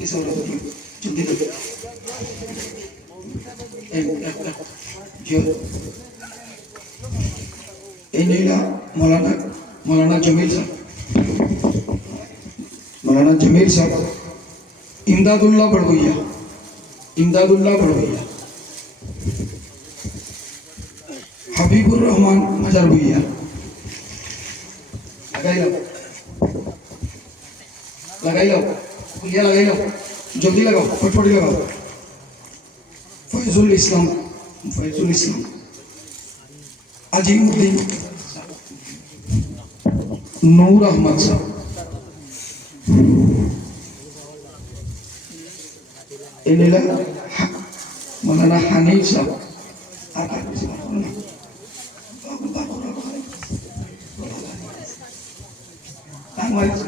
It's all over you. To give it. And Maulana Maulana Jamil साहब मौलाना जमील साहब, इमदादुल्ला बड़वैया इमदादुल्ला बड़वैया हबीबुर रहमान मजर भैया लगाइए लगाइए ইয়ে লাগাই নাও জলদি লাগাও ফটফটি লাগাও। ফয়জুল ইসলাম ফয়জুল ইসলাম। আজিম উদ্দিন নূর আহমদ সাহ এলেলা মৌলানা হানিফ সাহ আর বাংলাদেশ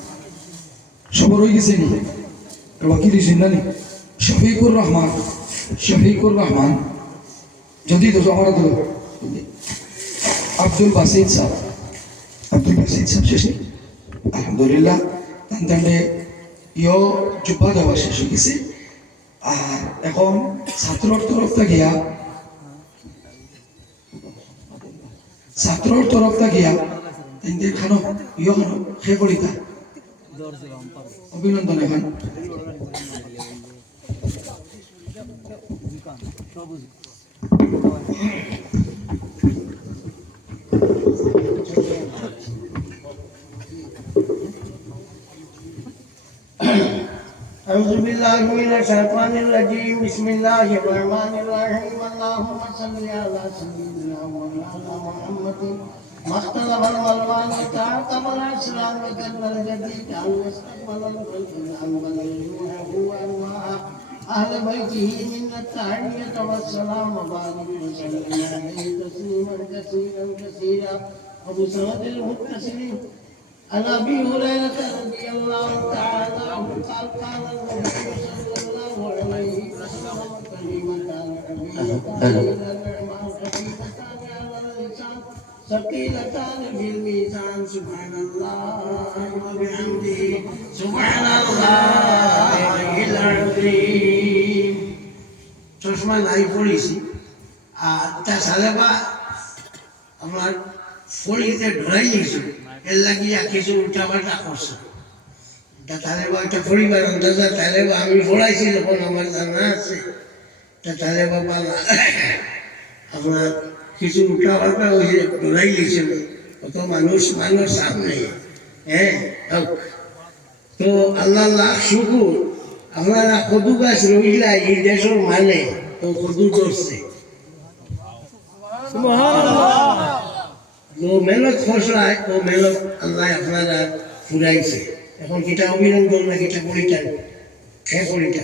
সবর হয়ে গেছে নি বাকি দিয়েছেন না নি শফিকুর রহমান শফিকুর রহমান। যদি তো আমার আব্দুল বাসিদ সাহেব। আব্দুল বাসিদ সাহেব শেষে আলহামদুলিল্লাহ তান্তান্ডে ইয় জুব্বা দেওয়া শেষ হয়ে গেছে। আর এখন ছাত্রর তরফ থাকিয়া ছাত্রর তরফ থাকিয়া তাদের খানো, ইয় খানো করিতা অভিনন্দন এখন أعوذ بالله من الشيطان الرجيم بسم الله الرحمن الرحيم اللهم صل على سيدنا مولانا محمد ما اختلف الملوان تعقب الأسلام كتب الجديد أن يستقبل الخلق الأنبل روحه وأرواح أهل بيته من التحية والسلام وبارك وسلم عليه تسليما كثيرا كثيرا أبو سعد المتصلين عن ابي هريره رضي الله تعالى عنه قال قال النبي صلى الله عليه وسلم كلمتان حبيبتان ثقيلتان في الميزان سبحان الله وبحمده سبحان الله العظيم চশমা নাই পড়েছি আর তাছাড়া বা আমার ফড়িতে ঢোড়াই গেছিল এর লাগিয়া কিছু উল্টা পাল্টা করছে তা তাহলে বা একটা পরিবার অন্তত তাহলে বা আমি পড়াইছি যখন আমার জানা আছে তা তাহলে বা পালা আপনার কিছু উল্টা পাল্টা হয়েছে ঢোড়াই গেছিল। কত মানুষ মানুষ সামনে হ্যাঁ? তো আল্লাহ লাখ শুকুর। আপনারা কদু গাছ রইলা, এই দেশের মানে তো কদু ধরছে। তো খসড়ায় তো মেহনত আল্লাহ আপনারা ফুরাইছে। এখন কিটা অভিনন্দন না কিটা পরিটা হ্যাঁ পরিটা